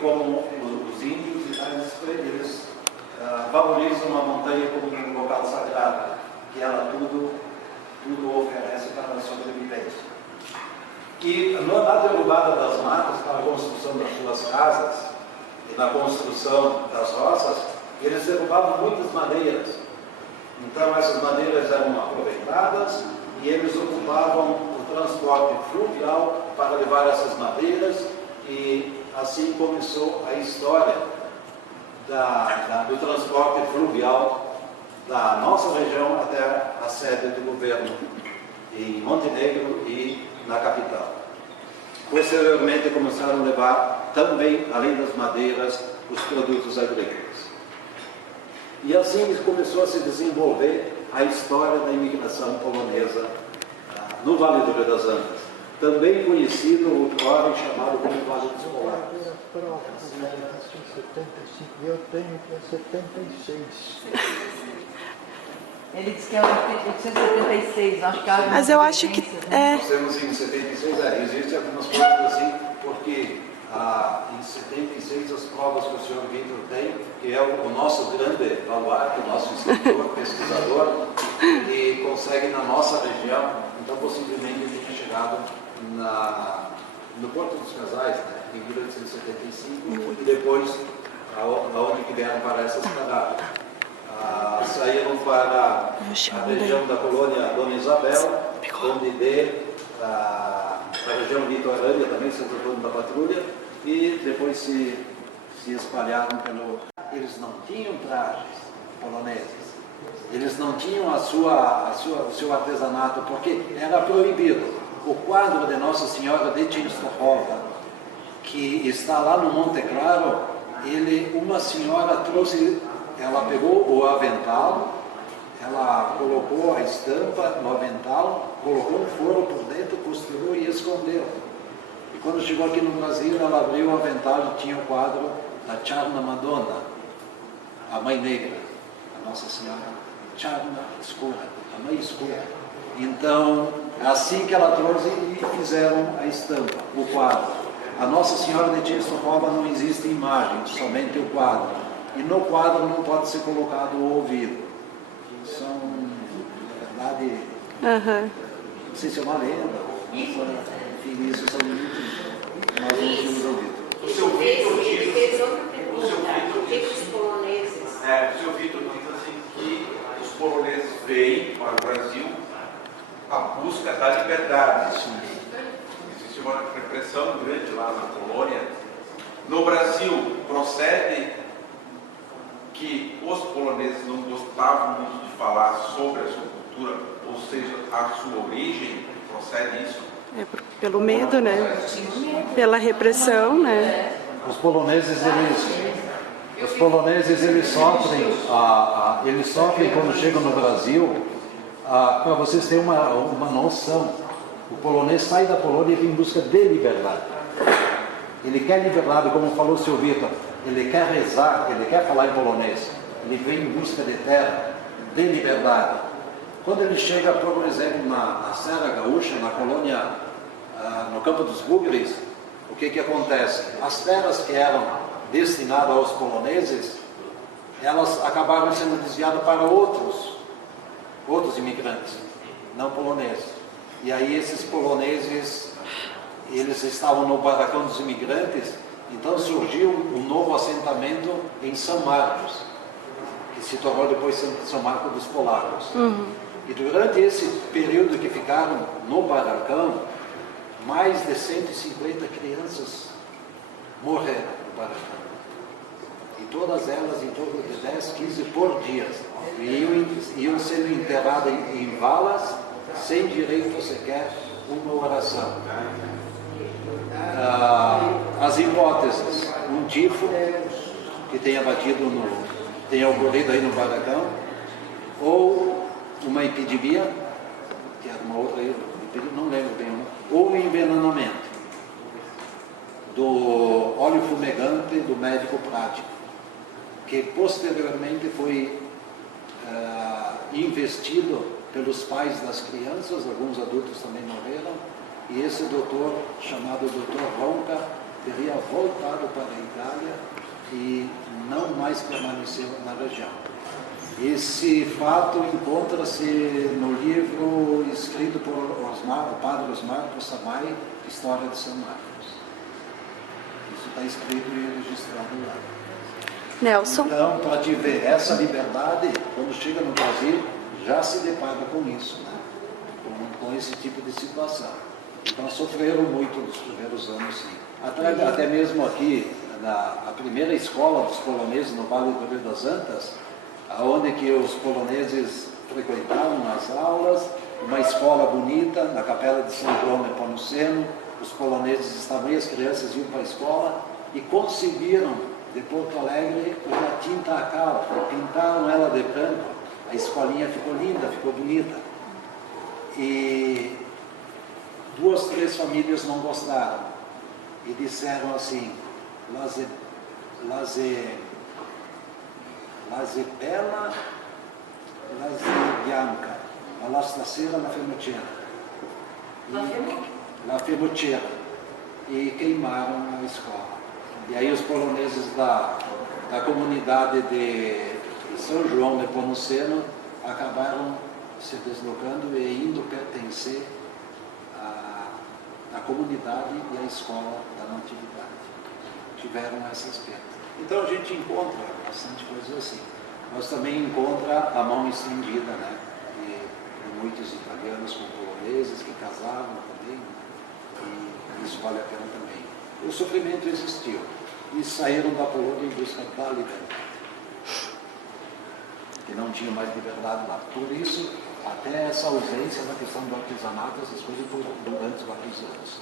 Como os índios e tais, eles valorizam a montanha como um local sagrado, que ela tudo oferece para a sobrevivência. E na derrubada das matas, para a construção das suas casas e na construção das roças, eles derrubavam muitas madeiras. Então essas madeiras eram aproveitadas e eles ocupavam o transporte fluvial para levar essas madeiras, e assim começou a história do transporte fluvial da nossa região até a sede do governo em Montenegro e na capital. Posteriormente começaram a levar também, além das madeiras, os produtos agrícolas. E assim começou a se desenvolver a história da imigração polonesa no Vale do Rio das Antas, também conhecido outrora e chamado como Vale dos Polacos. Eu tenho que é 76. Ele disse que é 876, acho que há. Mas eu acho que Nós temos em 76, existem algumas coisas assim, porque em 76 as provas que o senhor Vitor tem, que é o nosso grande baluarte, o nosso escritor, pesquisador, ele consegue na nossa região, então possivelmente ele tenha chegado no Porto dos Casais, né, em 1875, e depois aonde que vieram para essas paradas. Saíram para a região da colônia Dona Isabel, onde para a região litorânea também, Santo Antônio da Patrulha, e depois se espalharam pelo... Eles não tinham trajes poloneses, eles não tinham o seu artesanato, porque era proibido. O quadro de Nossa Senhora de Częstochowa, que está lá no Monte Claro, uma senhora trouxe... Ela pegou o avental, ela colocou a estampa no avental, colocou um forro por dentro, costurou e escondeu. E quando chegou aqui no Brasil, ela abriu o avental e tinha o quadro da Czarna Madonna, a Mãe Negra, a Nossa Senhora Czarna Escura, a Mãe Escura. Então, assim que ela trouxe e fizeram a estampa, o quadro. A Nossa Senhora de Częstochowa não existe imagem, somente o quadro. E no quadro não pode ser colocado o ouvido. São, na verdade, não sei se é uma lenda, enfim, isso são muito, nós não tínhamos ouvido. O seu Vitor diz, os poloneses. O seu Vitor diz assim que os poloneses vêm para o Brasil à busca da liberdade. Sim. Existe uma repressão grande lá na colônia. No Brasil, procede que os poloneses não gostavam muito de falar sobre a sua cultura, ou seja, a sua origem, procede isso? Pelo medo, né? Pela repressão, né? Os poloneses eles sofrem quando chegam no Brasil. Para vocês terem uma noção, o polonês sai da Polônia e vem em busca de liberdade. Ele quer liberdade, como falou o seu Vitor. Ele quer rezar, ele quer falar em polonês, ele vem em busca de terra, de liberdade. Quando ele chega, por exemplo, na Serra Gaúcha, na colônia, no Campo dos Bugres, o que acontece? As terras que eram destinadas aos poloneses, elas acabaram sendo desviadas para outros imigrantes, não poloneses. E aí esses poloneses, eles estavam no barracão dos imigrantes. Então surgiu um novo assentamento em São Marcos, que se tornou depois São Marcos dos Polacos. E durante esse período que ficaram no barracão, mais de 150 crianças morreram no barracão. E todas elas em torno de 10, 15 por dia. E iam sendo enterradas em valas, sem direito sequer uma oração. As hipóteses, um tifo que tenha tenha ocorrido aí no barracão, ou uma epidemia, que era uma outra, não lembro bem, ou um envenenamento do óleo fumegante do médico prático, que posteriormente foi investido pelos pais das crianças, alguns adultos também morreram. E esse doutor, chamado Dr. Ronca, teria voltado para a Itália e não mais permaneceu na região. Esse fato encontra-se no livro escrito por o padre Osmar Possamay, História de São Marcos. Isso está escrito e registrado lá. Nelson? Então, para te ver, essa liberdade, quando chega no Brasil, já se depara com isso, né? com esse tipo de situação. Então, sofreram muito nos primeiros anos, sim. Até mesmo aqui, a primeira escola dos poloneses no Vale do Rio das Antas, onde que os poloneses frequentavam as aulas, uma escola bonita, na capela de São João Nepomuceno, os poloneses estavam e as crianças iam para a escola e conseguiram, de Porto Alegre, uma tinta a cal, pintaram ela de branco, a escolinha ficou linda, ficou bonita. E 2, 3 famílias não gostaram e disseram assim, Laze bella, laze bianca, alla stasera la femocena. La femocena. E queimaram a escola. E aí os poloneses da comunidade de São João Nepomuceno acabaram se deslocando e indo pertencer à comunidade e à escola da Natividade. Tiveram essas perdas. Então a gente encontra bastante coisas assim. Nós também encontra a mão estendida, né? De muitos italianos com poloneses que casavam também, né? E isso vale a pena também. O sofrimento existiu e saíram da Polônia em busca da liberdade, que não tinha mais liberdade lá. Por isso, até essa ausência da questão do artesanato, essas coisas foram durante vários anos.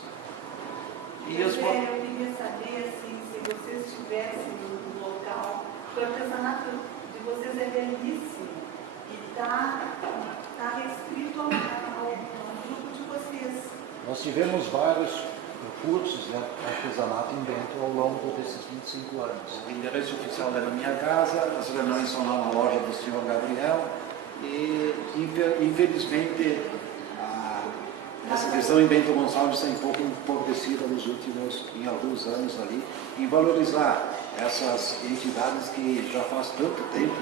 E eu queria saber assim, se vocês estivessem no local, o artesanato de vocês é belíssimo e está restrito ao grupo de vocês. Nós tivemos vários cursos de artesanato em Bento ao longo desses 25 anos. O endereço oficial é na minha casa, as reuniões são lá na loja do senhor Gabriel e, infelizmente, essa questão em Bento Gonçalves está um pouco empobrecida em alguns anos ali, em valorizar essas entidades que já faz tanto tempo,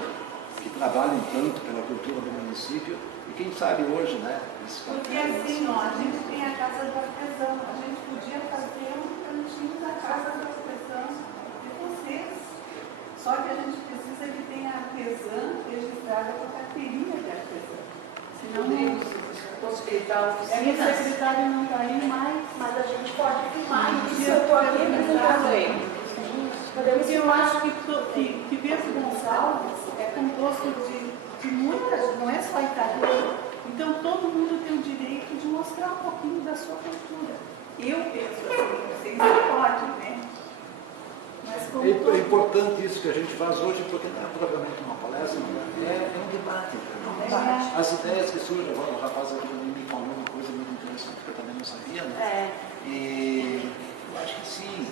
que trabalham tanto pela cultura do município, e quem sabe hoje, né? Porque assim, ó, a gente tem a Casa do Artesão, a gente podia fazer um cantinho da Casa do Artesão de vocês. Só que a gente precisa que tenha artesã registrada com a carteirinha de artesã. Senão não possibilitar o secretário não está aí mais. Mas a gente pode filmar isso. Eu estou aqui apresentando ele. Podemos Eu filmar. acho que Bento Gonçalves é composto de muitas, não é só italiano. Então todo mundo tem o direito de mostrar um pouquinho da sua cultura. Eu penso assim, vocês não podem, né? Mas como É importante isso que a gente faz hoje, porque não é propriamente uma palestra, é um debate. As ideias que surgem, agora o rapaz aqui me falou uma coisa muito interessante que eu também não sabia, né? E eu acho que sim.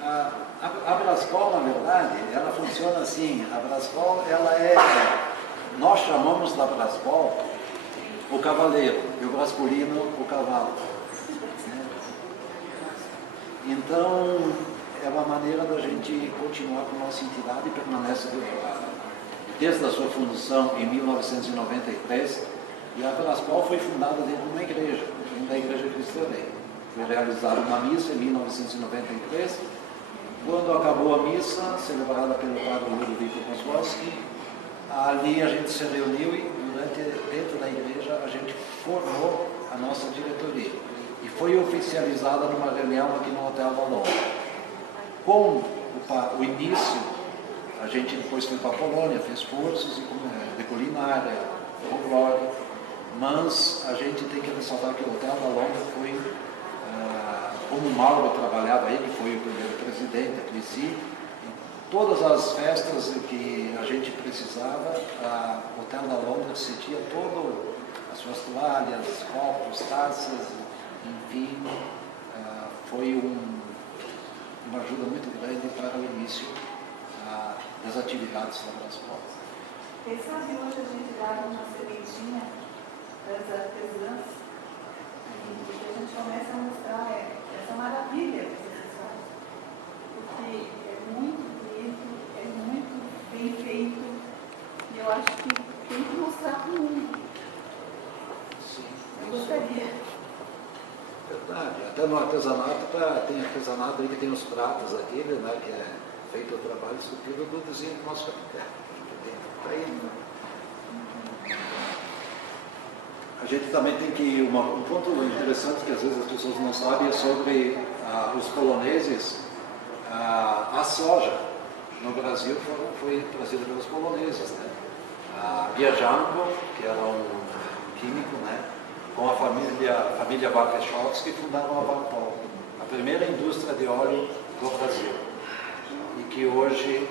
A Brascol, na verdade, ela funciona assim. A Brascol, nós chamamos da Brascol o cavaleiro e o brascolino o cavalo. Né? Então, é uma maneira da gente continuar com a nossa entidade e permanece desde a sua fundação em 1993, e a Brascol foi fundada dentro de uma igreja, da Igreja Cristã Rei. Foi realizada uma missa em 1993. Quando acabou a missa, celebrada pelo padre Ludovico Kozlowski, ali a gente se reuniu e dentro da igreja a gente formou a nossa diretoria. E foi oficializada numa reunião aqui no Hotel Valon. Com o início, a gente depois foi para a Polônia, fez cursos de culinária, folclore, mas a gente tem que ressaltar que o Hotel Valon foi, como o Mauro trabalhava aí, que foi o primeiro presidente, a Clissi, todas as festas que a gente precisava, o Hotel da Londra cedia todas as suas toalhas, copos, taças, enfim, foi uma ajuda muito grande para o início das atividades da Brascol. Quem sabe hoje a gente dava uma sementinha das artesãs e a gente começa a mostrar essa maravilha que vocês fazem. verdade. Até no artesanato, tem artesanato aí que tem os pratos aquele, né, que é feito o trabalho esculpido do desenho do nosso capitão. Está aí, né? A gente também tem que, um ponto interessante que às vezes as pessoas não sabem é sobre os poloneses, a soja no Brasil foi trazida pelos poloneses, né? A Biajanko, que era um químico, né? Com a família Barteshowski, que fundaram a Valpol, a primeira indústria de óleo do Brasil, e que hoje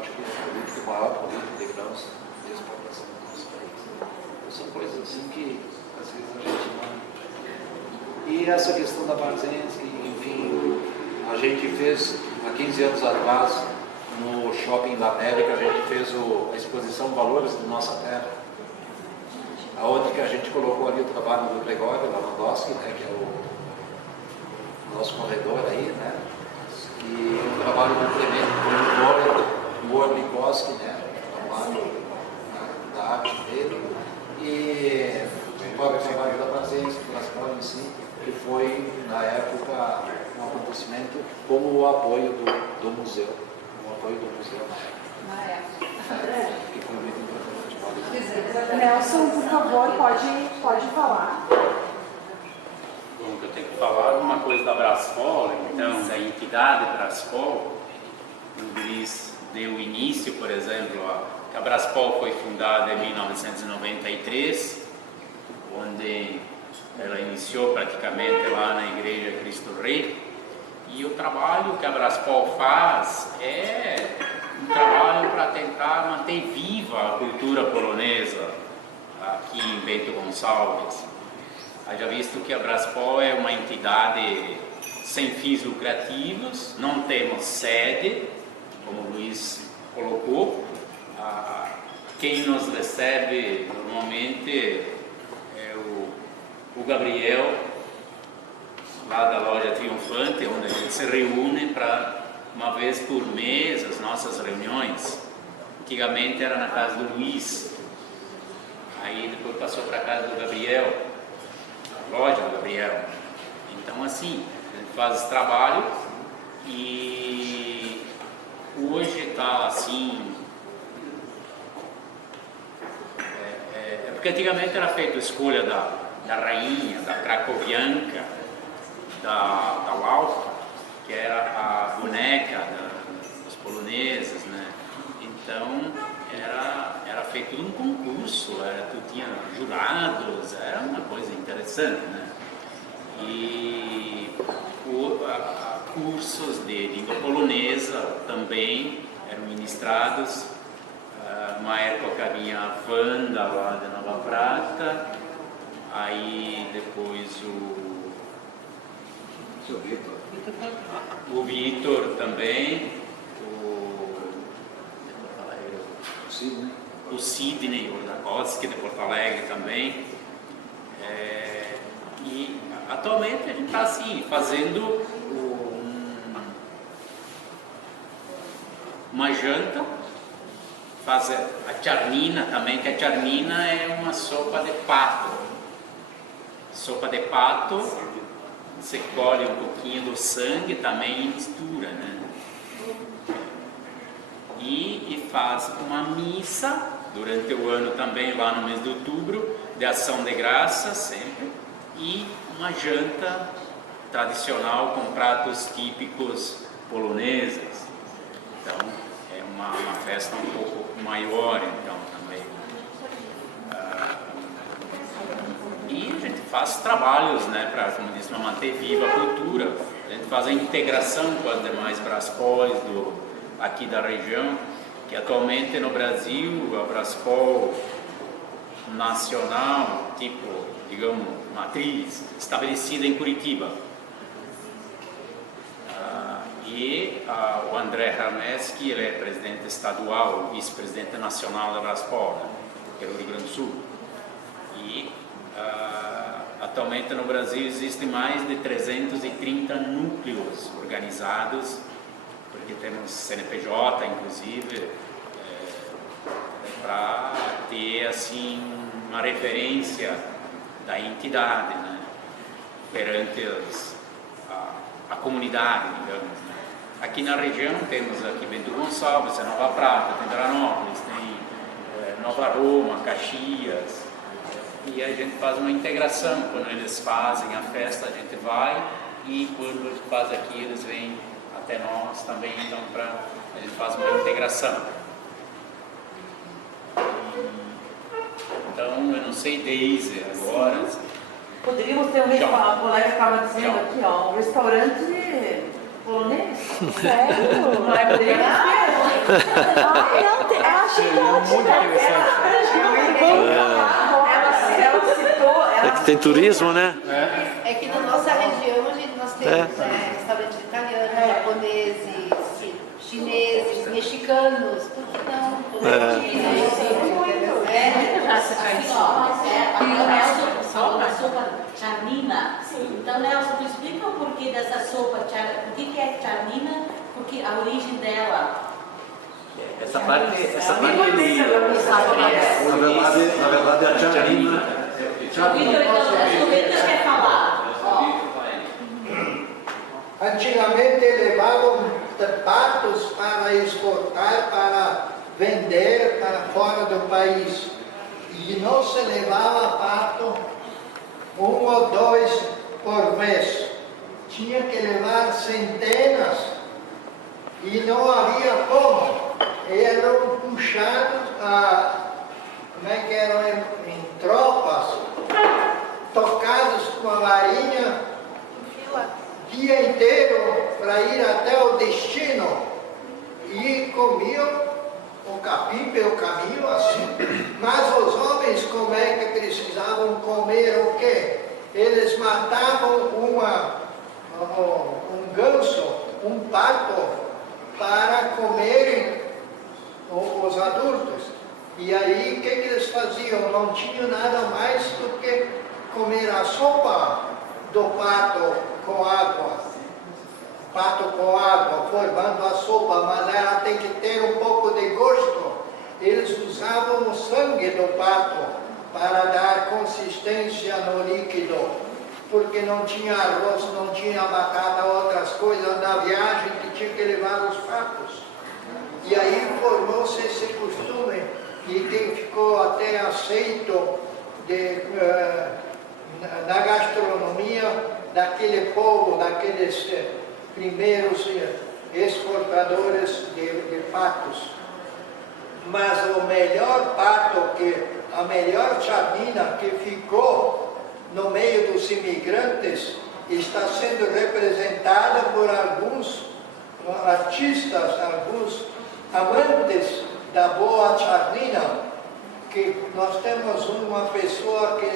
acho que é o produto maior produto de grãos de exportação do nosso país. Então, são coisas assim que às vezes a gente não... E essa questão da Barzense, enfim, a gente fez há 15 anos atrás no Shopping da América, a gente fez a exposição Valores de Nossa Terra, aonde que a gente colocou ali o trabalho do Gregório Lewandowski, né, que é o nosso corredor aí, né, e o trabalho do Orlikowski, né, o trabalho da arte dele, e o próprio trabalho da Barzense, do Brasília em si, que foi, na época, um acontecimento como o apoio do museu, o apoio do museu na época, que foi muito importante. Nelson, por favor, pode falar. Bom, eu tenho que falar uma coisa da Braspol, então, da entidade Braspol. O Luiz deu início, por exemplo, a Braspol foi fundada em 1993, onde ela iniciou praticamente lá na Igreja Cristo Rei, e o trabalho que a Braspol faz é um trabalho para tentar manter viva a cultura polonesa aqui em Bento Gonçalves. Haja visto que a Braspol é uma entidade sem fins lucrativos, não temos sede, como o Luiz colocou. Quem nos recebe normalmente é o Gabriel, lá da loja Triunfante, onde a gente se reúne para uma vez por mês as nossas reuniões. Antigamente era na casa do Luiz, aí depois passou para a casa do Gabriel, a loja do Gabriel. Então assim, a gente faz esse trabalho e hoje está assim, porque antigamente era feita a escolha da rainha, da Cracovianca, da Lauca, que era a boneca dos poloneses, né? Então era feito um concurso, tu tinha jurados, era uma coisa interessante, né? E cursos de língua polonesa também eram ministrados. Uma época havia a Wanda lá de Nova Prata, aí depois o Vitor também, o Sidney Ordakowski de Porto Alegre também. E atualmente a gente está assim, fazendo uma janta, faz a charnina também, que a charnina é uma sopa de pato. Sopa de pato, você colhe um pouquinho do sangue também e mistura, né? E faz uma missa durante o ano também, lá no mês de outubro, de ação de graças sempre, e uma janta tradicional com pratos típicos poloneses. Então é uma festa um pouco maior, então, também. E a gente faz trabalhos, né, para, como disse, para manter viva a cultura. A gente faz a integração com as demais Braspols aqui da região, que atualmente no Brasil a Braspol nacional, tipo, digamos, matriz, estabelecida em Curitiba. O André Hermeski, ele é presidente estadual, vice-presidente nacional da Braspol, né, pelo Rio Grande do Sul. E atualmente no Brasil existem mais de 330 núcleos organizados, porque temos CNPJ, inclusive, para ter assim uma referência da entidade, né? perante a comunidade, digamos. Né? Aqui na região temos aqui Bento Gonçalves, Nova Prata, tem Veranópolis, tem Nova Roma, Caxias, e a gente faz uma integração. Quando eles fazem a festa, a gente vai, e quando eles fazem aqui, eles vêm até nós também, então a gente faz uma integração. Então, eu não sei desde agora. Poderíamos ter a colega estava dizendo aqui, ó, um restaurante polonês. Sério? Não é? Poderíamos ter. Não, eu achei que ela Muito interessante. Ela citou. É que tem turismo, né? É que na nossa região nós temos restaurantes italianos, japoneses, chineses, mexicanos, tudo que não. A Nelson falou da sopa charnina. Então, Nelson, tu explica o porquê dessa sopa, por que é charnina, porque a origem dela. Essa parte Na verdade a charnina Então, o Vitor quer falar. Antigamente levavam patos para exportar, para vender para fora do país. E não se levava pato 1 ou 2 por vez. Tinha que levar centenas e não havia como. Eram puxados como é que eram em tropas, tocados com a varinha dia inteiro para ir até o destino e comiam o capim pelo caminho assim. Mas os homens, como é que precisavam comer o quê? Eles matavam um ganso, um pato, para comerem os adultos. E aí, o que eles faziam? Não tinham nada mais do que comer a sopa do pato com água. Pato com água, formando a sopa, mas ela tem que ter um pouco de gosto. Eles usavam o sangue do pato para dar consistência no líquido, porque não tinha arroz, não tinha batata, outras coisas na viagem que tinha que levar os patos. E aí formou-se esse costume, e quem ficou até aceito na gastronomia daquele povo, daqueles primeiros exportadores de patos. Mas o melhor pato, a melhor charnina que ficou no meio dos imigrantes, está sendo representada por alguns artistas, alguns amantes da boa charnina, que nós temos uma pessoa que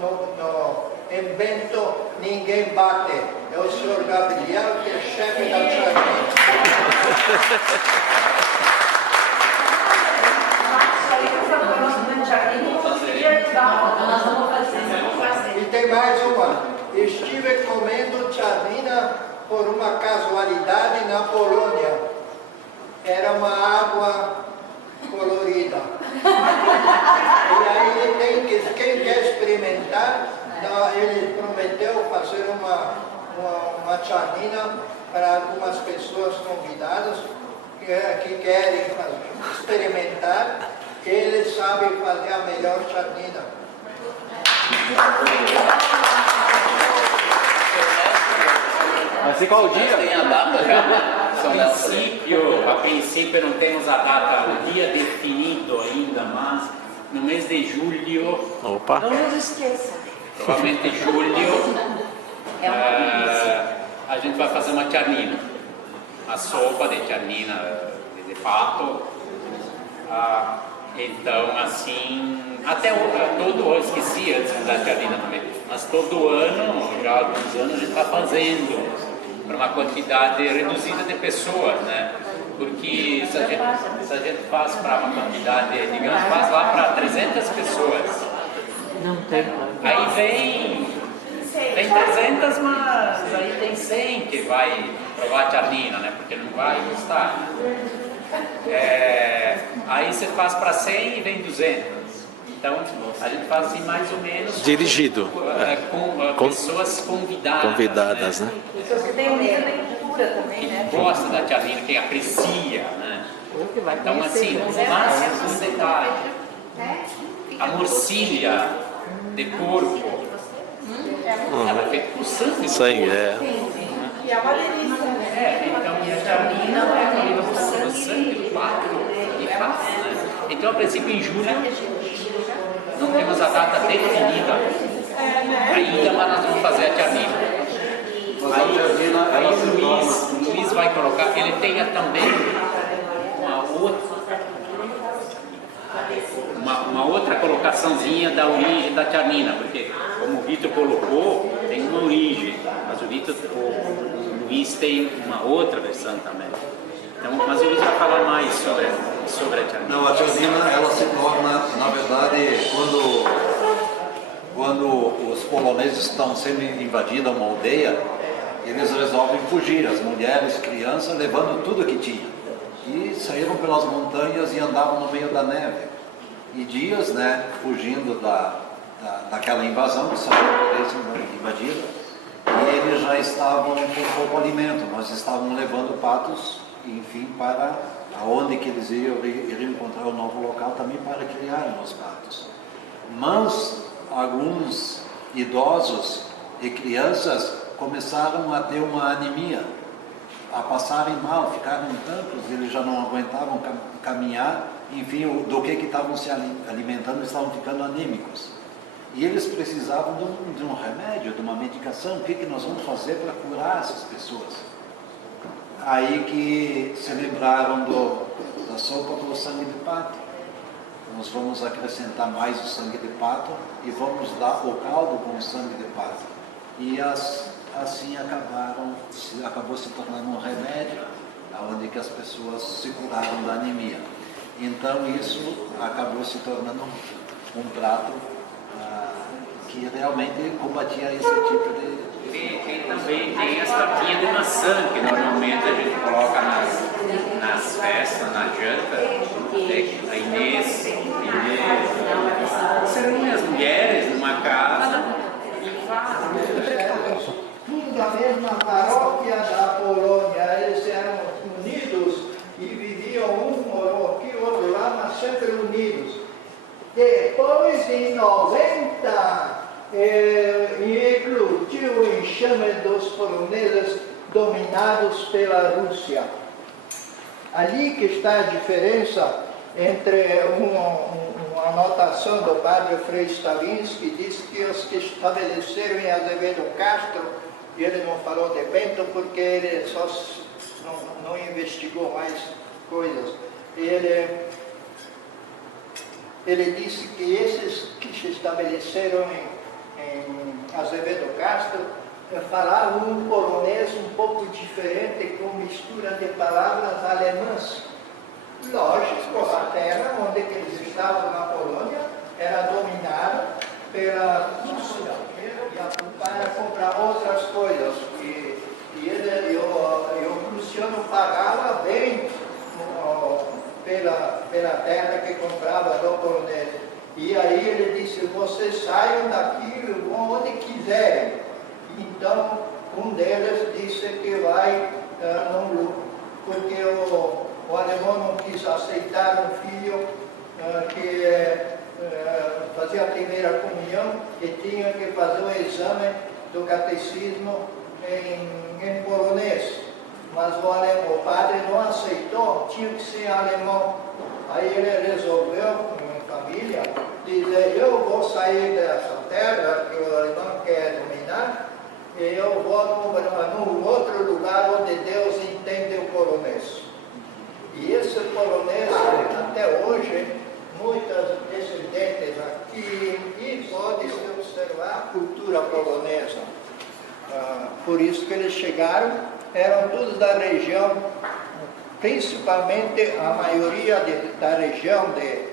no invento ninguém bate. É o senhor Gabriel, que é chefe da charnina. E tem mais uma. Estive comendo charnina por uma casualidade na Polônia. Era uma água colorida. E aí quem quer experimentar, ele prometeu fazer uma charnina para algumas pessoas convidadas que querem experimentar, que ele sabe fazer a melhor charnina. Assim, qual o dia? Tem a data já? A princípio não temos a data, o dia definido ainda, mas no mês de julho, Opa! Não nos esqueça. provavelmente julho, a gente vai fazer uma charnina, a sopa de charnina de pato. Então, assim, até todo ano, esqueci antes da charnina também, mas todo ano, já há alguns anos, a gente está fazendo para uma quantidade reduzida de pessoas, né? Porque se a gente faz para uma quantidade, digamos, faz lá para 300 pessoas. Não tem. Aí vem 300, mas aí tem 100 que vai provar a charnina, né? Porque não vai gostar. Aí você faz para 100 e vem 200. Então, a gente faz assim mais ou menos... Dirigido. Com pessoas convidadas. Né? Você tem um nível de leitura também, né? Que gosta da Tia Nina, que aprecia, né? Então, assim, os máximos detalhes. A morcilha de porco, ela é feita com sangue. Sangue, E é uma delícia, né? Então, a Tia Nina é o sangue do pato e faz, né? Então, a princípio, em julho, não temos a data definida ainda, mas nós vamos fazer a Tia Nina. Aí o Luiz vai colocar, ele tem também uma outra colocaçãozinha da origem da Tia Nina, porque como o Vitor colocou, tem uma origem, mas o Luiz tem uma outra versão também. Então, mas o Luiz vai falar mais sobre a Tia Nina. Não, a Tia Nina, ela se torna, na verdade, quando os poloneses estão sendo invadidos uma aldeia, eles resolvem fugir, as mulheres, crianças, levando tudo que tinham. E saíram pelas montanhas e andavam no meio da neve. E dias, né, fugindo daquela invasão, que são invadidos, e eles já estavam com pouco alimento. Nós estávamos levando patos, enfim, para aonde que eles iriam encontrar um novo local também para criar os patos. Mas alguns idosos e crianças começaram a ter uma anemia, a passarem mal, ficaram tantos, eles já não aguentavam caminhar, enfim, do que estavam se alimentando, estavam ficando anêmicos. E eles precisavam de um remédio, de uma medicação. O que nós vamos fazer para curar essas pessoas? Aí que se lembraram da sopa com o sangue de pato. Nós vamos acrescentar mais o sangue de pato e vamos dar o caldo com o sangue de pato. E assim acabou se tornando um remédio, onde que as pessoas se curaram da anemia. Então isso acabou se tornando um prato que realmente combatia esse tipo de... Também tem as papinhas de maçã, que normalmente a gente coloca nas festas, na janta. A Inês se reúne as mulheres numa casa e faz. Tudo da mesma paróquia da Polônia, eles eram unidos e viviam um morou aqui, outro lá, mas sempre unidos. Depois, em 90, eclodiu o enxame dos poloneses dominados pela Rússia. Ali que está a diferença entre uma anotação do padre Frei Stavinsky, que diz que os que estabeleceram em Azevedo Castro, e ele não falou de Bento porque ele só não investigou mais coisas. Ele disse que esses que se estabeleceram em Azevedo Castro falavam um polonês um pouco diferente, com mistura de palavras alemãs. Lógico, a terra onde eles estavam na Polônia era dominada pela Rússia para comprar outras coisas. E o prussiano pagava bem pela terra que comprava do polonês. E aí ele disse, vocês saiam daqui e vão onde quiserem. Então, um deles disse que vai porque o alemão não quis aceitar um filho que fazia a primeira comunhão e tinha que fazer o exame do catecismo em polonês. Mas o padre não aceitou, tinha que ser alemão. Aí ele resolveu, com a família, dizer, eu vou sair dessa terra que o alemão quer dominar, e eu vou num outro lugar onde Deus entende o polonês. E esse polonês, até hoje, muitas descendentes aqui, e pode-se observar a cultura polonesa. Por isso que eles chegaram, eram todos da região, principalmente a maioria da região de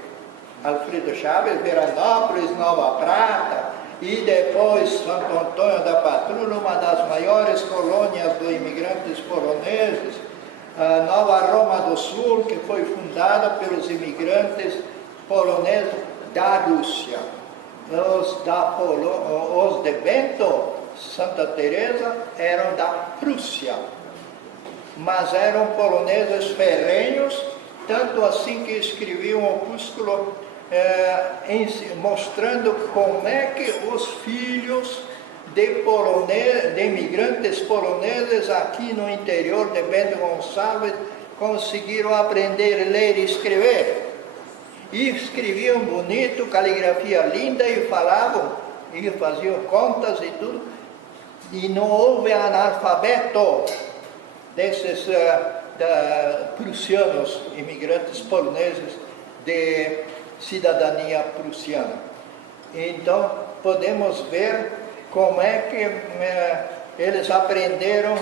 Alfredo Chaves, Veranópolis, Nova Prata, e depois Santo Antônio da Patrulha, uma das maiores colônias dos imigrantes poloneses, Nova Roma do Sul, que foi fundada pelos imigrantes poloneses da Rússia. Os de Bento, Santa Teresa, eram da Prússia, mas eram poloneses ferrenhos, tanto assim que escreviam um opúsculo mostrando como é que os filhos de imigrantes poloneses aqui no interior de Bento Gonçalves conseguiram aprender a ler e escrever. E escreviam bonito, caligrafia linda, e falavam, e faziam contas e tudo. E não houve analfabeto desses prussianos, imigrantes poloneses de cidadania prussiana. Então, podemos ver como é que eles aprenderam,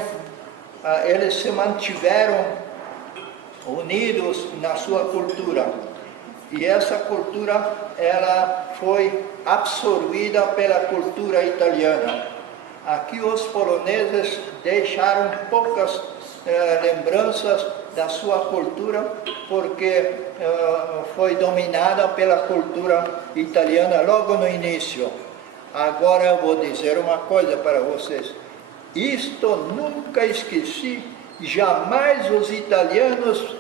eles se mantiveram unidos na sua cultura. E essa cultura, ela foi absorvida pela cultura italiana. Aqui os poloneses deixaram poucas lembranças da sua cultura, porque foi dominada pela cultura italiana logo no início. Agora eu vou dizer uma coisa para vocês. Isto nunca esqueci, jamais os italianos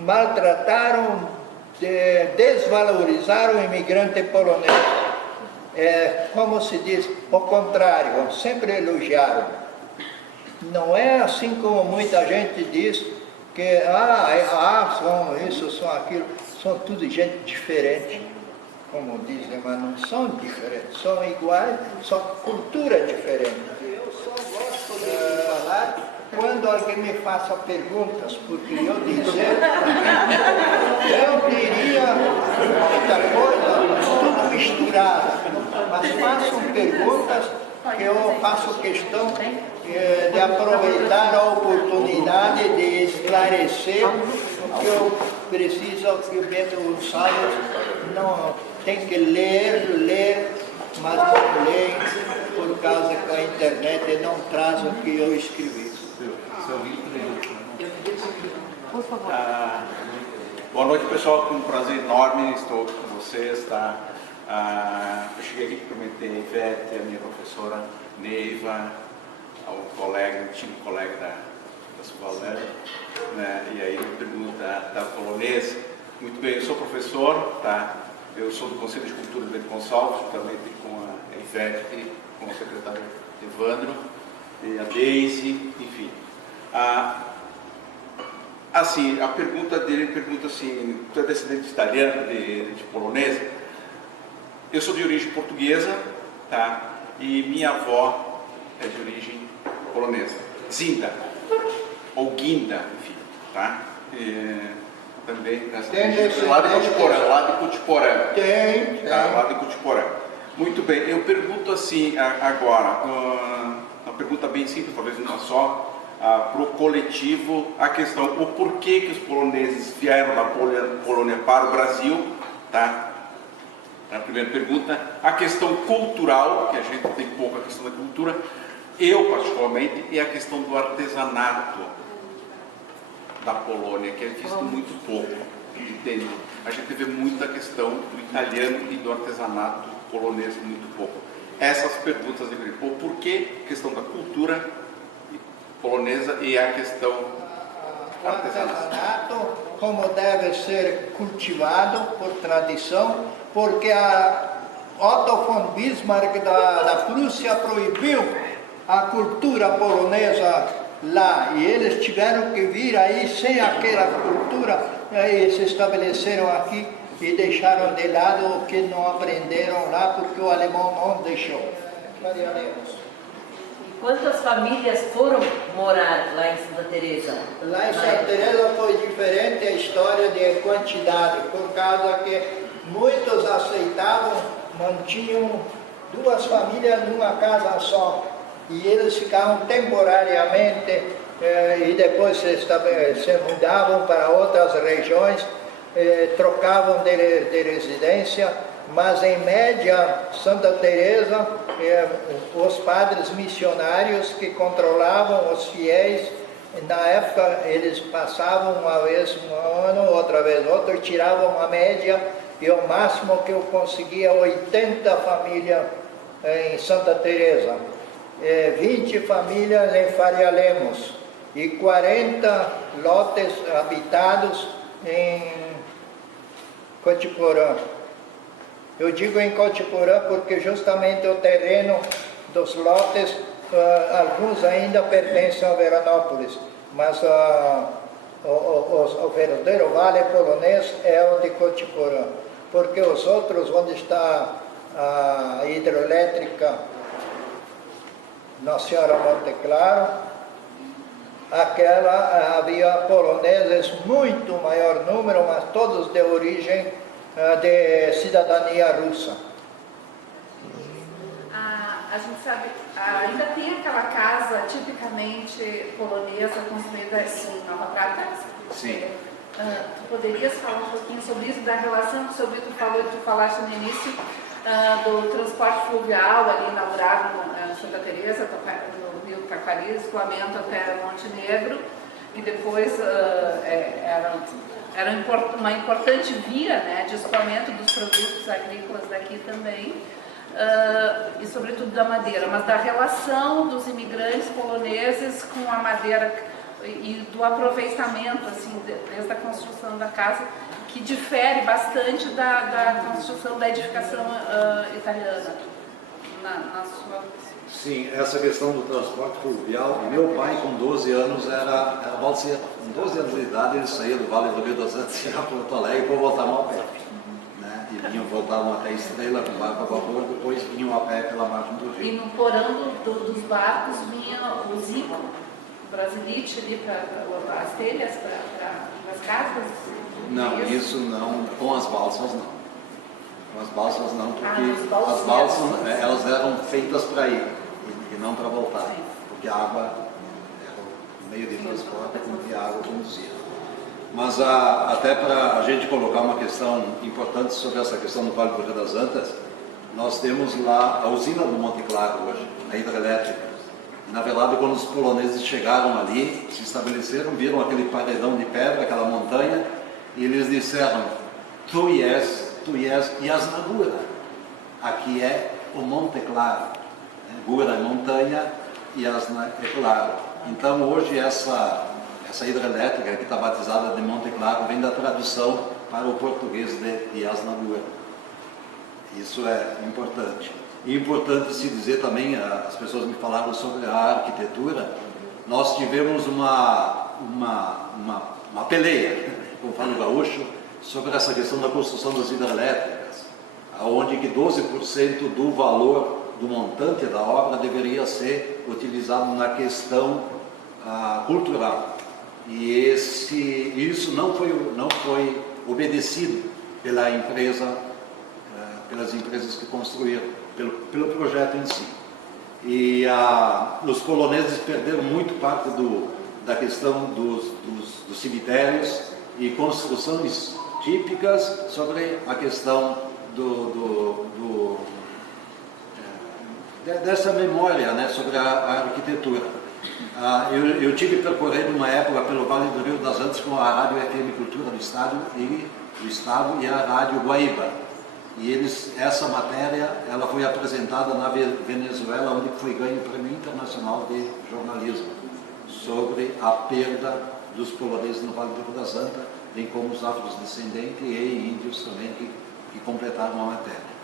maltrataram, desvalorizaram o imigrante polonês. Como se diz, o contrário, sempre elogiaram. Não é assim como muita gente diz, que são isso, são aquilo, são tudo gente diferente, como dizem, mas não são diferentes, são iguais, só cultura diferente. Eu só gosto de falar quando alguém me faça perguntas, porque eu dizer, eu diria muita coisa, tudo misturado, mas façam perguntas que eu faço questão de aproveitar a oportunidade de esclarecer o que eu preciso, que o Bento Gonçalves não tem que ler, mas não lê por causa que a internet não traz o que eu escrevi. Por favor. Boa noite, pessoal, com um prazer enorme estou com vocês, tá? Eu cheguei aqui cumprimentei a Ivete, a minha professora Neiva, ao colega, antigo colega da Valéria, né? E aí me pergunta da polonesa. Muito bem, eu sou professor, tá? Eu sou do Conselho de Cultura de Bento Gonçalves, juntamente com a Ivete, com o secretário Evandro, e a Deise, enfim. Assim, a pergunta dele pergunta assim, tu é descendente italiano, de polonesa? Eu sou de origem portuguesa, tá? E minha avó é de origem polonesa. Zinda, ou Guinda, enfim, tá? Também, lá de Cotiporã. Tem. Tá, lá de Cotiporã. Muito bem, eu pergunto assim agora, uma pergunta bem simples, talvez uma só, para o coletivo, a questão, o porquê que os poloneses vieram da Polônia para o Brasil, tá? A primeira pergunta, a questão cultural, que a gente tem pouco a questão da cultura, eu particularmente, e a questão do artesanato da Polônia, que é visto muito pouco, entende? A gente vê muita questão do italiano e do artesanato polonês muito pouco. Essas perguntas de por que a questão da cultura polonesa e a questão o artesanato, como deve ser cultivado por tradição, porque a Otto von Bismarck da Prússia proibiu a cultura polonesa lá, e eles tiveram que vir aí sem aquela cultura, e se estabeleceram aqui e deixaram de lado o que não aprenderam lá, porque o alemão não deixou. Quantas famílias foram morar lá em Santa Teresa? Lá em Santa Teresa foi diferente a história de quantidade, por causa que muitos aceitavam, mantinham duas famílias numa casa só, e eles ficavam temporariamente e depois se mudavam para outras regiões, trocavam de residência, mas em média Santa Teresa, os padres missionários que controlavam os fiéis, na época eles passavam uma vez um ano, outra vez outro, tiravam a média e o máximo que eu consegui é 80 famílias em Santa Teresa, 20 famílias em Faria Lemos e 40 lotes habitados em Cotiporã. Eu digo em Cotiporã porque justamente o terreno dos lotes, alguns ainda pertencem a Veranópolis, mas o verdadeiro Vale Polonês é o de Cotiporã, porque os outros, onde está a hidrelétrica Nossa Senhora Monte Claro, aquela havia poloneses muito maior número, mas todos de origem de cidadania russa. A gente sabe, ainda tem aquela casa tipicamente polonesa construída em Nova Prata? Sim. Tu poderias falar um pouquinho sobre isso, da relação sobre tu falaste no início do transporte fluvial ali inaugurado em Santa Teresa, no Rio Taquari, escoamento até Montenegro, e depois era uma importante via, né, de escoamento dos produtos agrícolas daqui também. E sobretudo da madeira, mas da relação dos imigrantes poloneses com a madeira e do aproveitamento, assim, desde a construção da casa, que difere bastante da construção da edificação italiana, na sua... Sim, essa questão do transporte fluvial, meu pai com 12 anos era balseiro. Com 12 anos de idade ele saía do Vale do Rio das Antas e ia para Porto Alegre para voltar a pé. E voltavam até Estrela com barco a vapor, depois vinham a pé pela margem do rio. E no porão dos barcos vinha o Zico, o Brasilite ali para as telhas, para as casas? Não, isso não, com as balsas não. Com as balsas não, porque as balsas elas eram feitas para ir e não para voltar. Porque a água era o meio de transporte com que a água conduzia. Mas até para a gente colocar uma questão importante sobre essa questão do Vale do Rio das Antas, nós temos lá a usina do Monte Claro hoje, a hidrelétrica. E, na verdade, quando os poloneses chegaram ali, se estabeleceram, viram aquele paredão de pedra, aquela montanha, e eles disseram, tu és Jasna Góra. Aqui é o Monte Claro. Góra é montanha, Jasna é claro. Então, hoje, essa hidrelétrica, que está batizada de Monte Claro, vem da tradução para o português de Jasna Góra. Isso é importante. E importante se dizer também, as pessoas me falaram sobre a arquitetura, nós tivemos uma peleia, como fala o gaúcho, sobre essa questão da construção das hidrelétricas, onde que 12% do valor do montante da obra deveria ser utilizado na questão cultural. E isso não foi obedecido pela empresa, pelas empresas que construíram, pelo projeto em si. E os poloneses perderam muito parte da questão dos cemitérios e construções típicas sobre a questão dessa memória, né, sobre a arquitetura. Eu tive percorrendo uma época pelo Vale do Rio das Antas com a Rádio FM Cultura do Estado e a Rádio Guaíba. E essa matéria ela foi apresentada na Venezuela, onde foi ganho o Prêmio Internacional de Jornalismo, sobre a perda dos poloneses no Vale do Rio das Antas, bem como os afrodescendentes e índios também que completaram a matéria.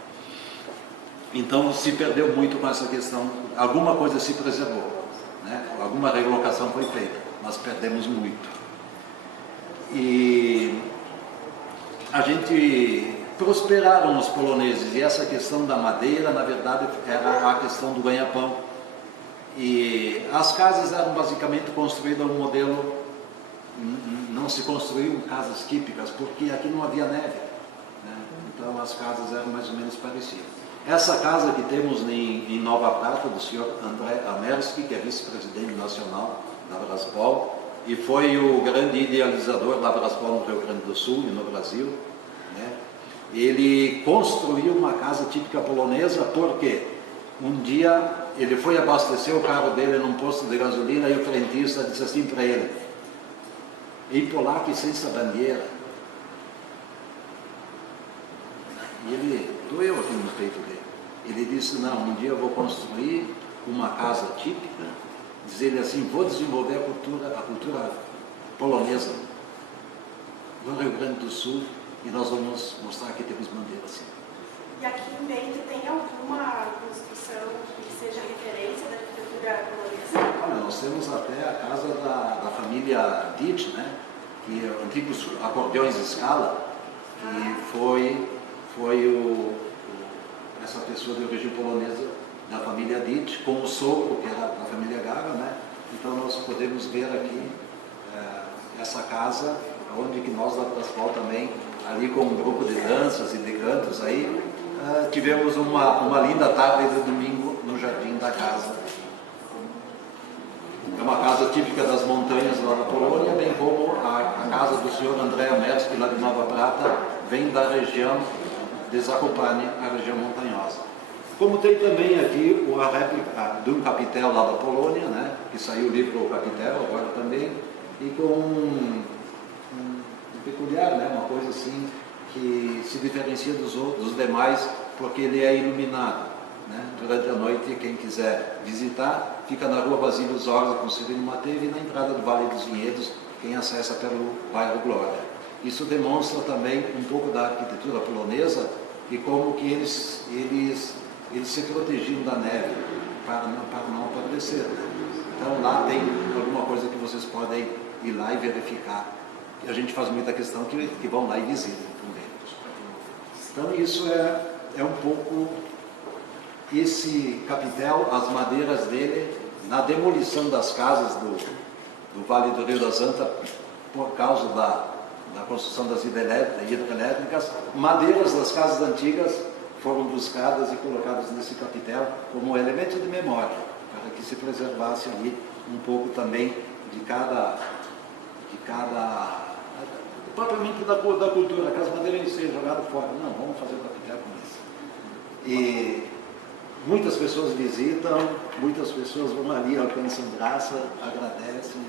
Então se perdeu muito com essa questão, alguma coisa se preservou, né? Alguma relocação foi feita, mas perdemos muito. E a gente prosperaram os poloneses, e essa questão da madeira, na verdade, era a questão do ganha-pão. E as casas eram basicamente construídas um modelo, não se construíam casas típicas, porque aqui não havia neve, né? Então as casas eram mais ou menos parecidas. Essa casa que temos em Nova Prata, do senhor André Amersky, que é vice-presidente nacional da Brasbol, e foi o grande idealizador da Brasbol no Rio Grande do Sul e no Brasil, né? Ele construiu uma casa típica polonesa porque um dia ele foi abastecer o carro dele num posto de gasolina e o frentista disse assim para ele: "I Polaki senza bandiera". E ele doeu aqui no peito dele. Ele disse, não, um dia eu vou construir uma casa típica, diz ele assim, vou desenvolver a cultura polonesa no Rio Grande do Sul e nós vamos mostrar que temos bandeira assim. E aqui em Bento tem alguma construção que seja referência da arquitetura polonesa? Olha, nós temos até a casa da família Dietz, né? Que é antigos acordeões de escala, que foi essa pessoa de origem polonesa da família Dietz, com o sogro, que era da família Gaga, né? Então nós podemos ver aqui essa casa, onde que nós da Brasfol também, ali com um grupo de danças e de cantos aí, tivemos uma linda tarde de domingo no jardim da casa. É uma casa típica das montanhas lá da Polônia, bem como a casa do senhor André Mersky, lá de Nova Prata, vem da região de Zakopane, a região montanhosa. Como tem também aqui a réplica de um capitel lá da Polônia, né, que saiu o livro O Capitel agora também, e com um peculiar, né, uma coisa assim, que se diferencia dos demais, porque ele é iluminado. Né? Durante a noite, quem quiser visitar, fica na rua Basílio Zorza com Severino Matev e na entrada do Vale dos Vinhedos, quem acessa pelo bairro Glória. Isso demonstra também um pouco da arquitetura polonesa e como que eles se protegiam da neve para não apodrecer. Né? Então lá tem alguma coisa que vocês podem ir lá e verificar. E a gente faz muita questão que vão lá e visitam também. Então isso é um pouco esse capitel, as madeiras dele, na demolição das casas do Vale do Rio das Antas, por causa da construção das hidrelétricas, madeiras das casas antigas foram buscadas e colocadas nesse capitel como elemento de memória, para que se preservasse ali um pouco também de cada propriamente da cultura, que as madeiras sejam jogadas fora. Não, vamos fazer o capitel com isso. E muitas pessoas visitam, muitas pessoas vão ali, alcançam graça, agradecem.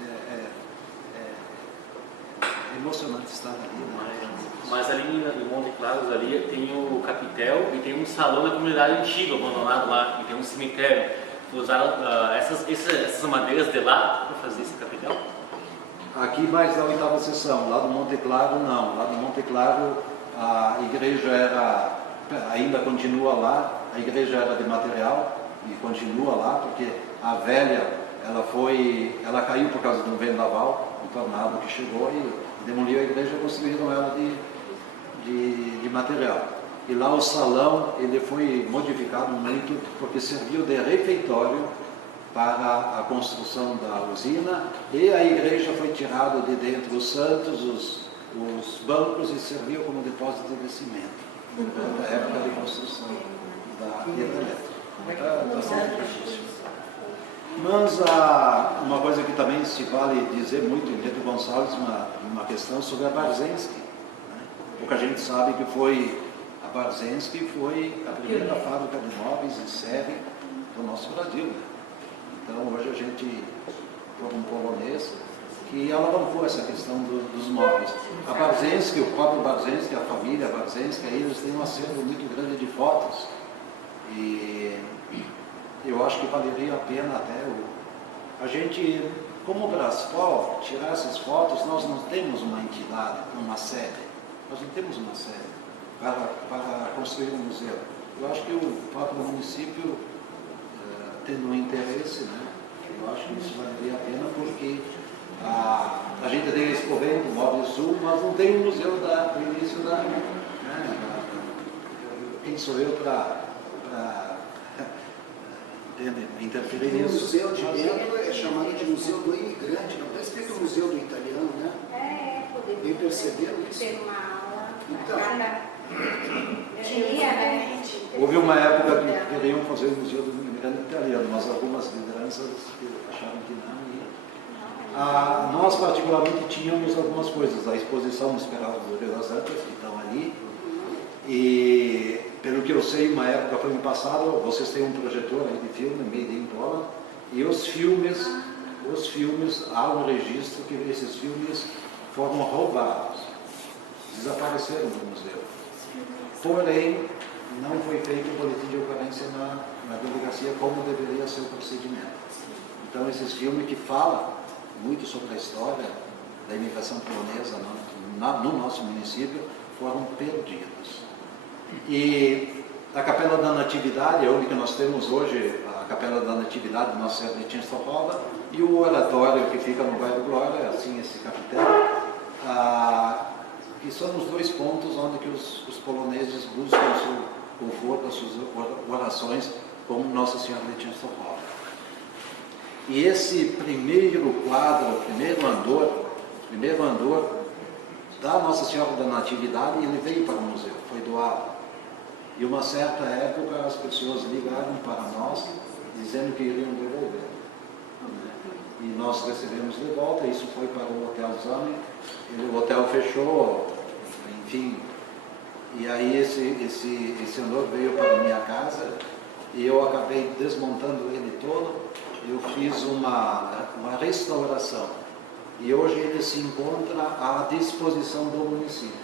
É emocionante estar ali. Né? Mas ali em Monte Claros ali tem o capitel e tem um salão da comunidade antiga abandonado lá, e tem um cemitério. Usaram essas madeiras de lá para fazer esse capitel? Aqui mais da 8ª seção, lá do Monte Claro não. Lá do Monte Claro a igreja ainda continua lá, a igreja era de material e continua lá, porque a velha, ela caiu por causa de um vendaval, um tornado que chegou e demoliu a igreja e construíram ela de material. E lá o salão, ele foi modificado muito porque serviu de refeitório para a construção da usina, e a igreja foi tirada de dentro os santos, os bancos, e serviu como depósito de cimento, na época de construção da hidrelétrica. Mas uma coisa que também se vale dizer muito em Bento Gonçalves, uma questão sobre a Barzensky. Né? Porque a gente sabe que a Barzensky foi a primeira fábrica de móveis em série do nosso Brasil. Né? Então, hoje a gente, por um polonês, que alavancou essa questão dos móveis. A Barzensky, o próprio Barzensky, a família Barzensky, eles têm um acervo muito grande de fotos. E eu acho que valeria a pena até a gente, como Brasfol, tirar essas fotos. Nós não temos uma entidade, uma sede. Nós não temos uma sede para construir um museu. Eu acho que o próprio município, tendo um interesse, né? Eu acho que isso valeria a pena, porque a gente tem a Expo Bento, Móvel Sul, mas não tem um museu do início quem sou eu para interferir nisso? O Museu de Bento é chamado de Museu do Imigrante, não parece que é o Museu do Italiano, né? Podemos. Bem perceberam isso? Ter uma aula. Então, Tinha, né? Houve uma época que queriam fazer o Museu do Imigrante Italiano, mas algumas lideranças acharam que não. Nós, particularmente, tínhamos algumas coisas. A exposição dos Perais do Rio das Antas, que estão ali. E, pelo que eu sei, uma época foi no passado, vocês têm um projetor aí de filme, Made in Poland, e os filmes, há um registro que esses filmes foram roubados, desapareceram do museu. Porém, não foi feito o boletim de ocorrência na delegacia como deveria ser o procedimento. Então, esses filmes que falam muito sobre a história da imigração polonesa no nosso município foram perdidos. E a Capela da Natividade, onde que nós temos hoje a Capela da Natividade do Nosso Senhor de Częstochowa, e o oratório que fica no bairro Glória, assim, esse capitel, que são os dois pontos onde que os poloneses buscam o seu conforto, as suas orações com Nossa Senhora de Częstochowa. E esse primeiro quadro, primeiro andor da Nossa Senhora da Natividade, ele veio para o museu, foi doado. E uma certa época as pessoas ligaram para nós dizendo que iriam devolver. E nós recebemos de volta, isso foi para o Hotel Zame, e o hotel fechou, enfim. E aí esse andor veio para a minha casa e eu acabei desmontando ele todo. Eu fiz uma restauração e hoje ele se encontra à disposição do município,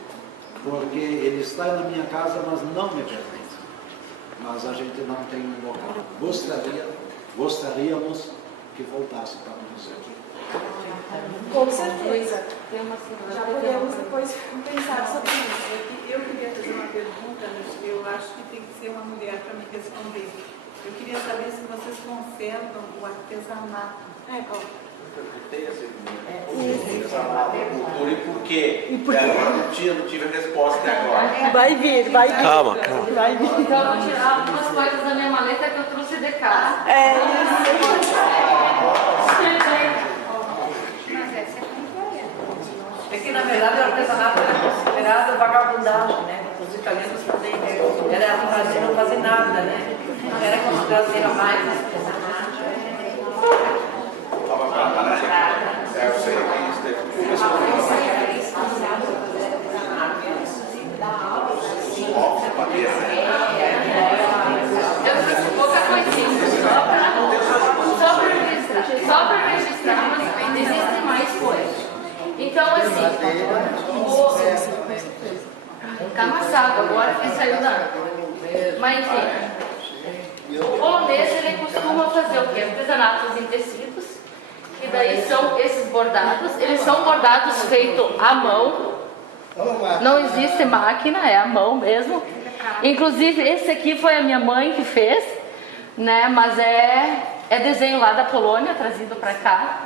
porque ele está na minha casa, mas não me pertence. Mas a gente não tem um local. Gostaríamos que voltasse para o museu. Com certeza. Já podemos depois pensar sobre isso. Eu queria fazer uma pergunta, eu acho que tem que ser uma mulher para me responder. Eu queria saber se vocês conservam o artesanato. Tem essa artesanato, cultura, e por quê? Agora não tive a resposta até agora. Vai vir. Calma. Vai vir. Então eu vou tirar algumas coisas da minha maleta que eu trouxe de casa. Mas essa é É que, na verdade, o artesanato era considerado vagabundagem, né? Os italianos também, não faziam nada, né? Não era considerado ser a mais artesanato. Eu sei que isso deve Eu trouxe pouca coisinha, só para registrar, mas existem mais coisas. Então, assim, tá amassado agora que saiu da água. Mas, enfim, o polonês, ele costuma fazer o quê? Artesanatos em tecidos, e daí são esses bordados. Eles são bordados feitos à mão, não existe máquina, é à mão mesmo. Inclusive, esse aqui foi a minha mãe que fez, né? Mas é desenho lá da Polônia, trazido para cá.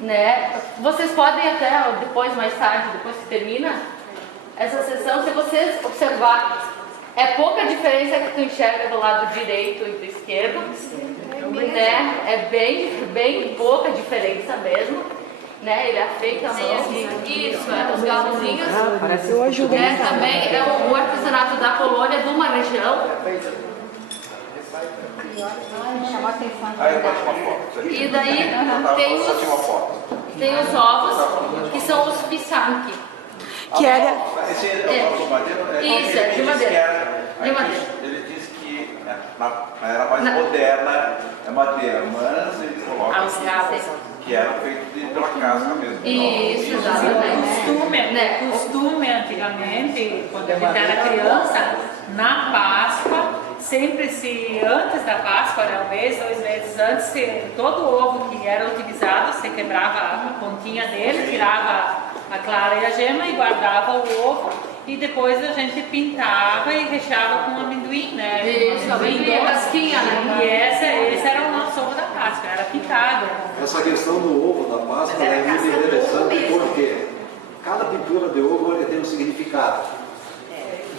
Né? Vocês podem até, depois, mais tarde, depois que termina essa sessão, se vocês observar, é pouca diferença que tu enxerga do lado direito e do esquerdo, né? É bem pouca diferença mesmo, né? Ele é feito à mão, isso, os galãozinhos, né? Também é o artesanato da Polônia, de uma região. chamou a atenção. E daí tem os ovos, que são os pisanki. Que era... Esse é o madeira? Isso, é de madeira. Ele disse que na era mais moderna é madeira, mas ele coloca que era feito pela casca mesmo. Isso, exatamente. Costume antigamente, quando a gente era criança, na Páscoa, sempre antes da Páscoa, um mês, 2 meses antes, todo o ovo que era utilizado, você quebrava a pontinha dele, tirava a clara e a gema e guardava o ovo, e depois a gente pintava e recheava com amendoim, né? Isso, amendoim, casquinha, né? E esse era o nosso ovo da Páscoa, era pintado. Essa questão do ovo da Páscoa é muito interessante porque cada pintura de ovo tem um significado.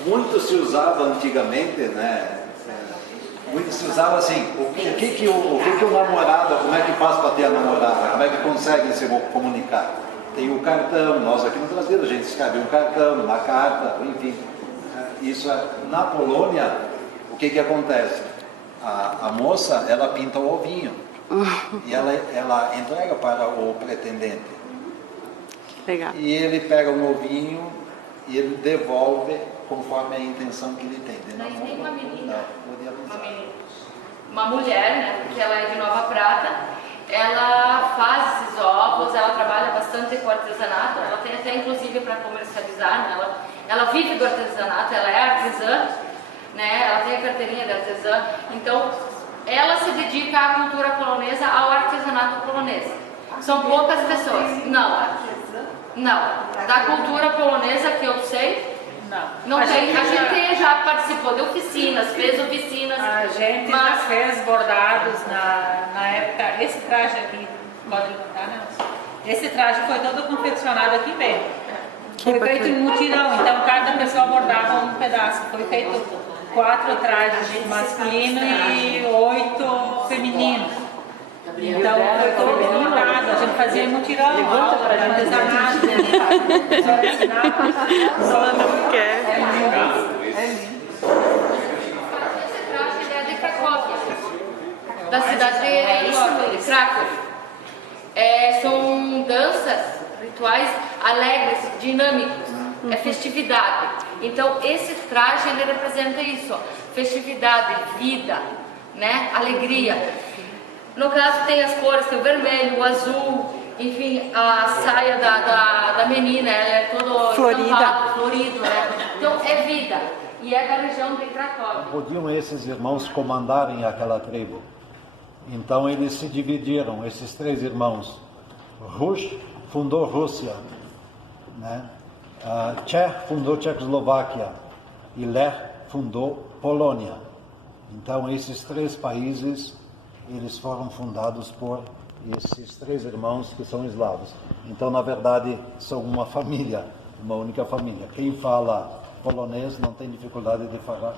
Muito se usava antigamente, né? Muito se usava assim, o que o namorado, como é que faz para ter a namorada, como é que consegue se comunicar? Tem o cartão, nós aqui no Brasil a gente escreve um cartão, uma carta, enfim. Isso na Polônia, o que acontece? A moça, ela pinta o ovinho e ela entrega para o pretendente. Legal. E ele pega um ovinho e ele devolve conforme a intenção que ele tem. Mas tem uma menina, uma mulher, né, porque ela é de Nova Prata, ela faz esses ovos, povos, ela trabalha bastante com artesanato, ela tem até inclusive para comercializar, né? Ela vive do artesanato, ela é artesã, né? Ela tem a carteirinha de artesã, então ela se dedica à cultura polonesa, ao artesanato polonês. São poucas pessoas. Não. Da cultura polonesa que eu sei, não tem. A gente já participou de oficinas, fez oficinas. A gente já fez bordados na época. Esse traje aqui, pode levantar, né? Esse traje foi todo confeccionado aqui mesmo. Foi feito em mutirão, então cada pessoa bordava um pedaço. Foi feito 4 trajes masculinos e 8 femininos. Então foi todo bordado, a gente fazia mutirão, artesanato, só ensinava. Só não quer. Esse traje é de Cracóvia, da cidade de Krakow. São danças, rituais alegres, dinâmicos, é festividade. Então esse traje ele representa isso, festividade, vida, né? Alegria. No caso tem as cores, tem o vermelho, o azul, enfim, a saia da menina, ela é todo estampado, florido, né? Então é vida, e é da região de Cracóvia. Podiam esses irmãos comandarem aquela tribo. Então eles se dividiram, esses 3 irmãos. Rush fundou Rússia, né? Czech fundou Tchecoslováquia e Lech fundou Polônia. Então esses 3 países eles foram fundados por esses 3 irmãos que são eslavos. Então, na verdade, são uma família, uma única família. Quem fala polonês não tem dificuldade de falar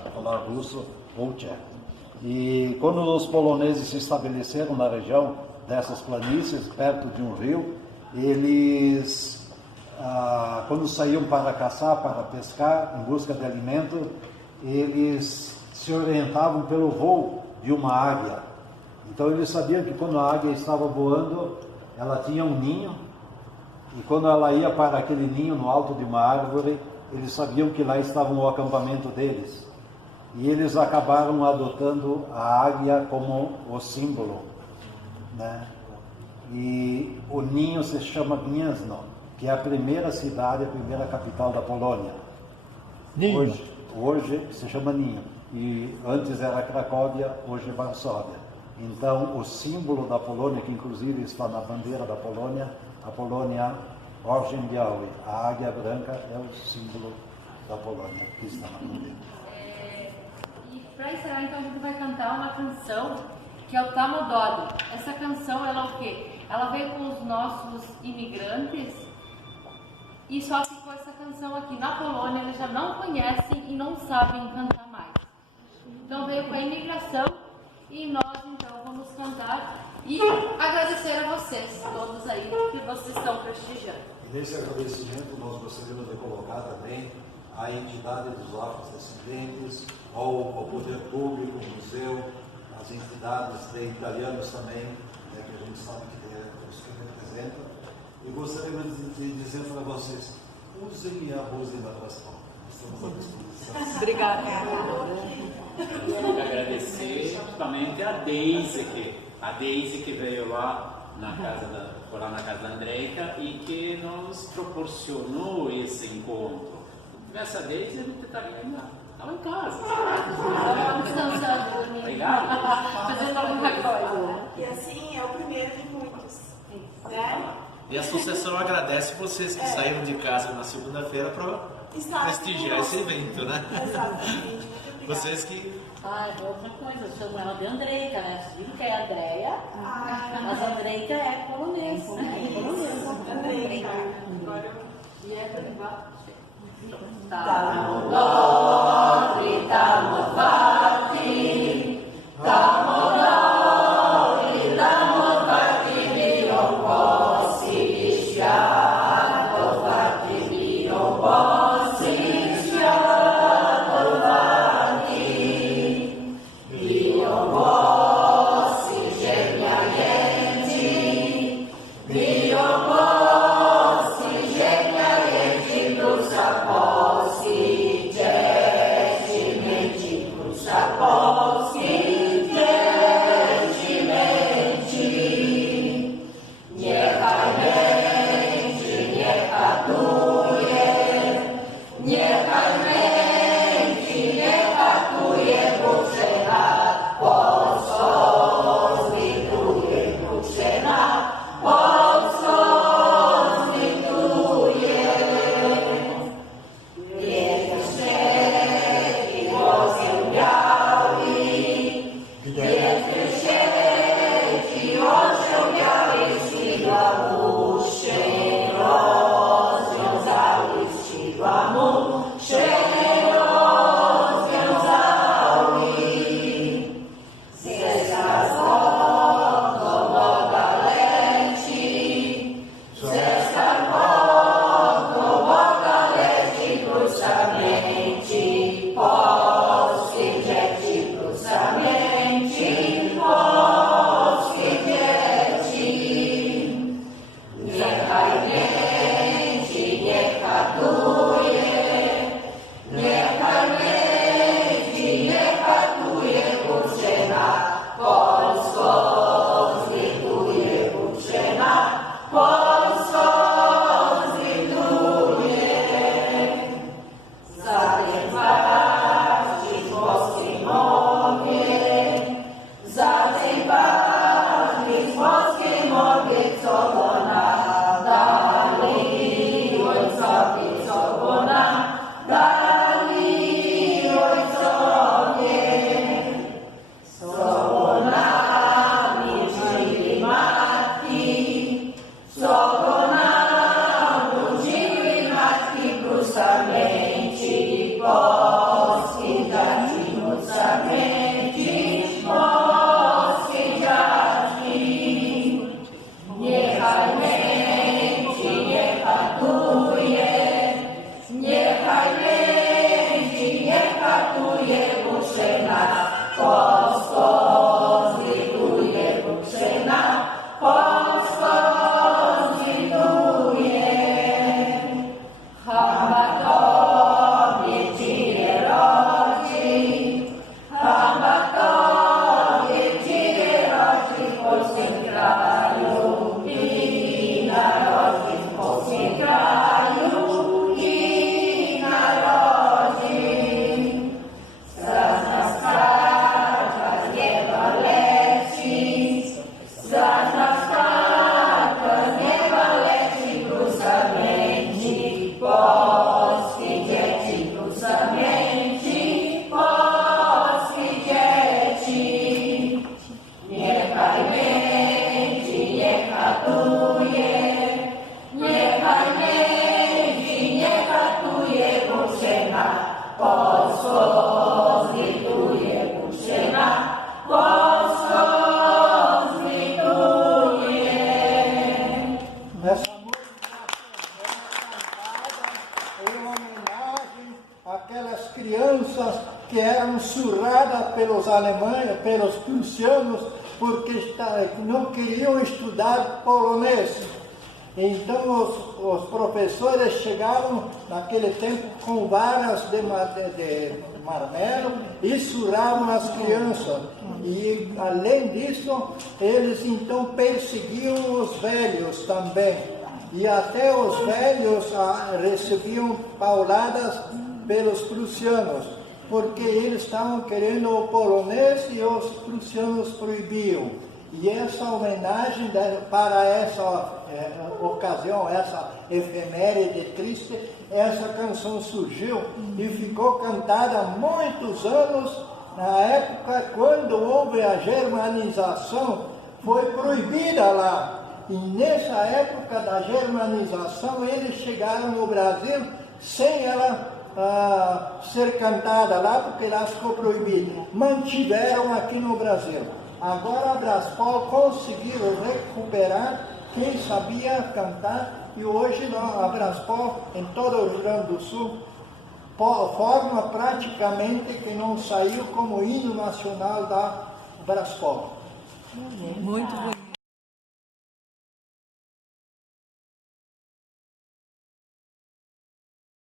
russo ou tcheco. E quando os poloneses se estabeleceram na região dessas planícies, perto de um rio, eles, quando saíam para caçar, para pescar, em busca de alimento, eles se orientavam pelo voo de uma águia. Então eles sabiam que quando a águia estava voando, ela tinha um ninho, e quando ela ia para aquele ninho no alto de uma árvore, eles sabiam que lá estava o acampamento deles. E eles acabaram adotando a águia como o símbolo, né? E o ninho se chama Gniezno, que é a primeira cidade, a primeira capital da Polônia. Hoje se chama Ninho. E antes era Cracóvia, hoje é Varsóvia. Então, o símbolo da Polônia, que inclusive está na bandeira da Polônia, a Polônia Orszyn Biały, a águia branca é o símbolo da Polônia, que está na bandeira. E para encerrar, então, a gente vai cantar uma canção que é o Tamodori. Essa canção, ela é o quê? Ela veio com os nossos imigrantes e só ficou essa canção aqui. Na Polônia, eles já não conhecem e não sabem cantar mais. Então, veio com a imigração. E nós, então, vamos cantar e agradecer a vocês, todos aí, que vocês estão prestigiando. E nesse agradecimento, nós gostaríamos de colocar também a entidade dos afrodescendentes, ou o poder público, o museu, as entidades de italianos também, né, que a gente sabe que é os que representam. E gostaríamos de dizer para vocês, usem e abusem da Brascom. Estamos à disposição. Obrigada. Quero agradecer principalmente a Deise que veio lá na casa da Andreica e que nos proporcionou esse encontro. Se tivesse a Deise, a gente estaria estava em casa. Obrigado. Fazendo alguma coisa. E assim é o primeiro de muitos, né? E a associação agradece vocês que saíram de casa na segunda-feira para prestigiar esse evento, né? Exatamente. Vocês que... outra coisa, eu chamo ela de Andreica, né? Vocês viram que é Andréia, mas Andreica é polonês, né? É Andreica. E é para limpar. Tamo dobry, tamo warti, tamo dobry, tamo warti, biją Polski świat, to warti, biją Polski świat, to warti, biją Polski, ziemia jędzi, biją Polski, ziemia jędzi, bluza Polski, Que eram surradas pelos alemães, pelos prussianos, porque não queriam estudar polonês. Então os professores chegavam naquele tempo com varas de marmelo e surravam as crianças. E além disso, eles então perseguiam os velhos também. E até os velhos recebiam pauladas pelos prussianos, porque eles estavam querendo o polonês e os prussianos proibiam. E essa homenagem para essa ocasião, essa efeméride triste, essa canção surgiu e ficou cantada há muitos anos, na época quando houve a germanização, foi proibida lá. E nessa época da germanização, eles chegaram no Brasil sem ela ser cantada lá, porque lá ficou proibido. Mantiveram aqui no Brasil. Agora a Braspol conseguiu recuperar quem sabia cantar, e hoje a Braspol, em todo o Rio Grande do Sul, forma praticamente que não saiu como hino nacional da Braspol. Muito bonito.